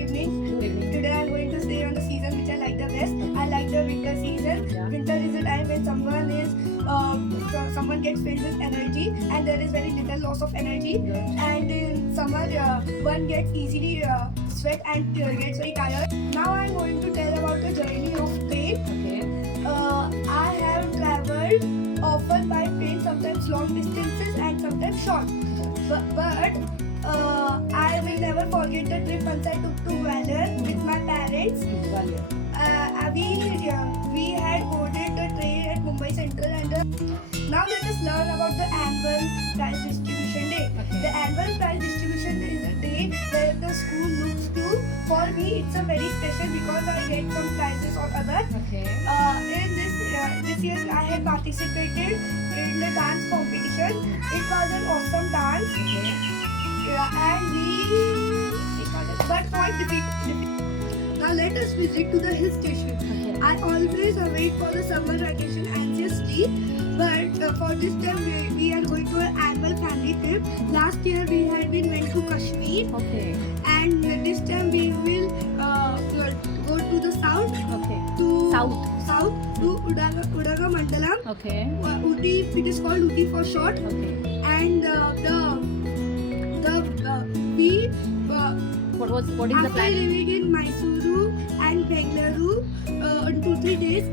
evening. Good evening. Today I'm going to say on the season which I like the best. I like the winter season. Yeah. Winter is a time when someone gets filled with energy and there is very little loss of energy. Good. And in summer, one gets easily sweat and gets very tired. Now I'm going to tell about the journey of train. Okay. I have traveled often by train, sometimes long distances and sometimes short. But I will never forget the trip once I took to Valor with my parents. Value. We had boarded the train at Mumbai Central now let us learn about the annual prize distribution day. Okay. The annual prize distribution day is a day where the school looks to. For me, it's a very special because I get some prizes or other. Okay. In this year, I had participated in the dance competition. It was an awesome dance. Okay. And we but quite defeat. Now let us visit to the hill station. Okay. I always wait for the summer vacation anxiously, but for this time we are going to an annual family trip. Last year we had been went to Kashmir, Okay. and this time we will go to the south. Okay. To South. to Udaga Mandalam. Okay. Uti, it is called Uti for short. Okay. And we What is the after plan? living in Mysuru and Bengaluru in 2-3 days,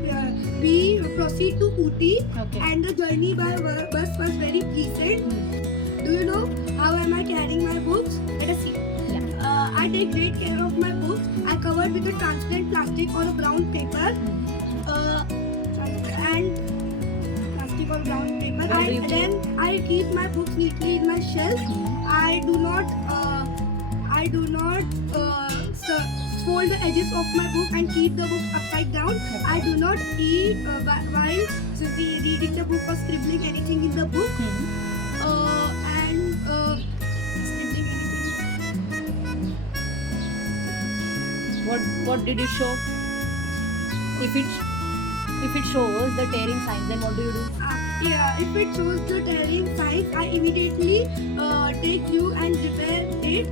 we proceed to Ooty, Okay. and the journey by bus was very pleasant. Do you know how am I carrying my books? Let us see. Yeah. I take great care of my books. I covered with a transparent plastic or a brown paper. And plastic or brown paper. Where do you Then I keep my books neatly in my shelf. I do not fold the edges of my book and keep the book upside down. I do not eat while reading the book or scribbling anything in the book. Scribbling anything. What did it show? If it shows the tearing signs, then what do you do? Yeah, if it shows the tearing signs, I immediately take glue and repair it.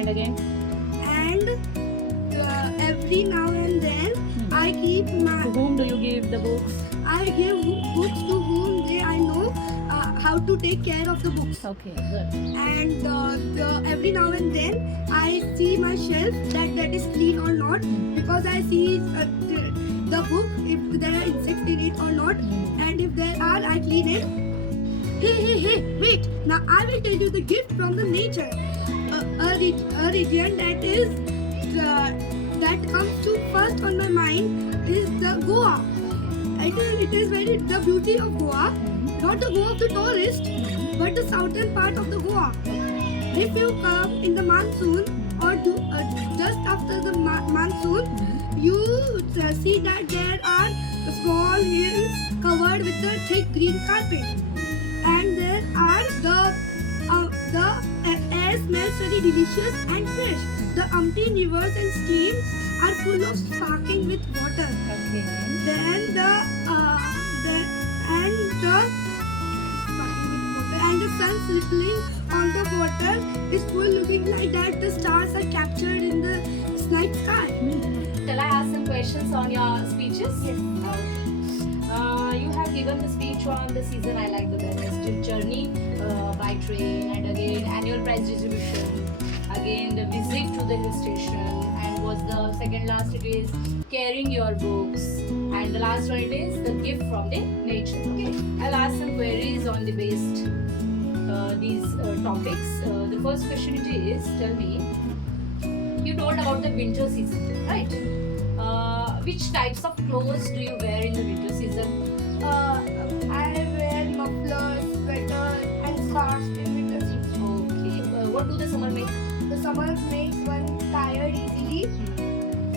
And again. And every now and then I keep my To whom do you give the books? I give books to whom I know how to take care of the books. Okay. Good. And every now and then I see my shelf that is clean or not, because I see the book if there are insects in it or not, and if there are, I clean it. Hey, wait! Now I will tell you the gift from the nature. A region that comes to first on my mind is the Goa. It is very the beauty of Goa, not the Goa of the tourist, but the southern part of the Goa. If you come in the monsoon or just after the monsoon, you see that there are small hills covered with a thick green carpet, and there are the air smells very delicious and fresh. The umpteen rivers and streams are full of sparkling with water. Okay. Then the sun rippling on the water is full, looking like that the stars are captured in the night sky. Shall I ask some questions on your speeches? Yes. You have given the speech on the season I like the best, journey by train, and again annual prize distribution, again the visit to the hill station, and was the second last it is carrying your books, and the last one it is the gift from the nature. Okay, I'll ask some queries on the based these topics. The first question it is, tell me, you told about the winter season, right? Which types of clothes do you wear in the winter season? I wear mufflers, sweaters, and scarves in winter season. Okay. What do the summer make? The summer makes one tired easily,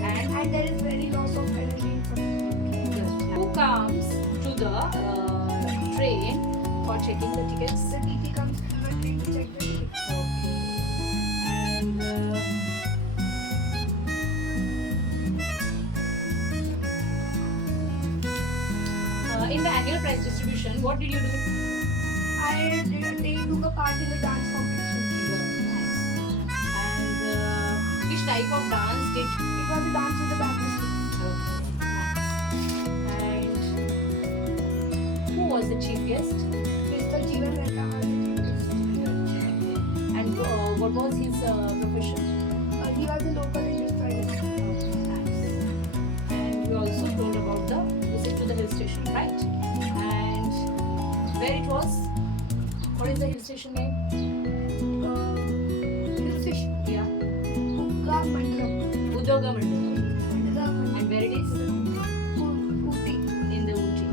and there is very loss of energy in summer. Who comes to the train for checking the tickets? The TT comes to the train to check the tickets. Okay. And in the annual prize distribution, what did you do? They took a part in the dance competition. Which type of dance did? It was a dance with the bamboo sticks. Okay, nice. And who was the chief guest? Mr. Jeevan Mehta was the chief guest. And what was his profession? He was a local industrialist. Nice. And you also told about the visit to the hill station, right? And where it was? What is the hill station name? Hill station. Yeah. Uga Mandalam. Udoga Mandalam. Mandalam. And where it is? Ooty. In the Ooty.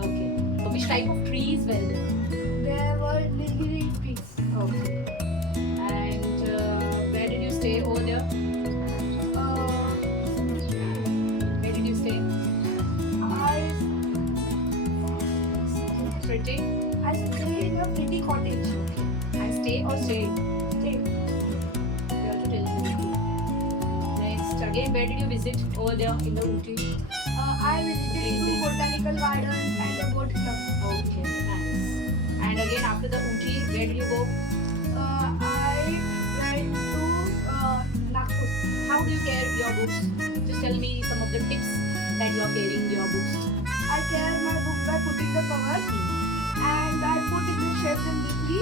Okay. Which type of trees were there? There were Nilgiri trees. Okay. And where did you stay over there? Where did you stay? Pretty. I stay in a pretty cottage. I stay or stay? Stay. You have to tell me. Next, again, where did you visit over there in the Ooty? I visited two botanical gardens and a boat club. Okay, nice. And again, after the Ooty, where did you go? I went to Nagpur. How do you carry your books? Just tell me some of the tips that you are carrying your books. I carry my book by putting the cover and I put it in shelves neatly.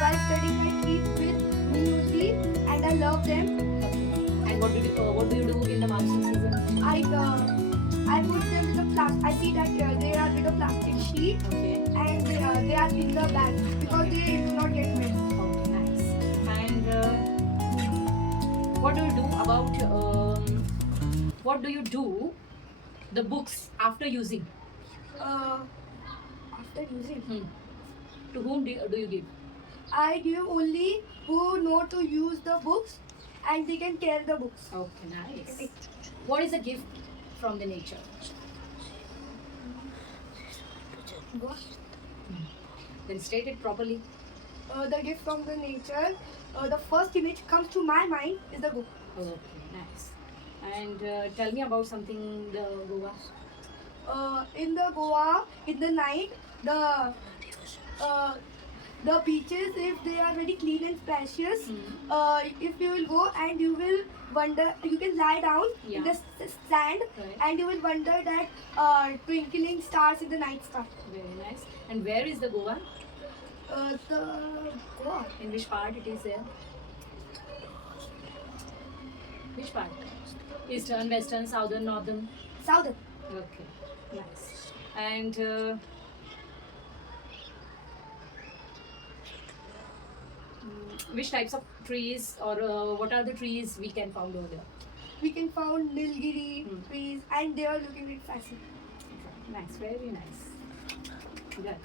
While studying, I keep with me usually and I love them. Okay. And what do you do in the monsoon season? I put them in the plastic. I see that they are with a plastic sheet Okay. and they are in the bag because they do not get wet. Okay, nice. And what do you do about what do you do the books after using? After using, To whom do you give? I give only who know to use the books and they can carry the books. Okay, nice. What is a gift from the nature? Go. Then state it properly. The gift from the nature, the first image comes to my mind is the book. Okay, nice. And tell me about something the Goa. In the Goa, in the night, the beaches, if they are very clean and spacious, if you will go and you will wonder, you can lie down in the sand Right. and you will wonder that twinkling stars in the night sky. Very nice. And where is the Goa? The Goa, In which part it is there? Which part? Eastern, western, southern, northern? southern. Okay, nice. And which types of trees or what are the trees we can found over there? We can find Nilgiri trees and they are looking very fascinating. Nice, very nice. Good.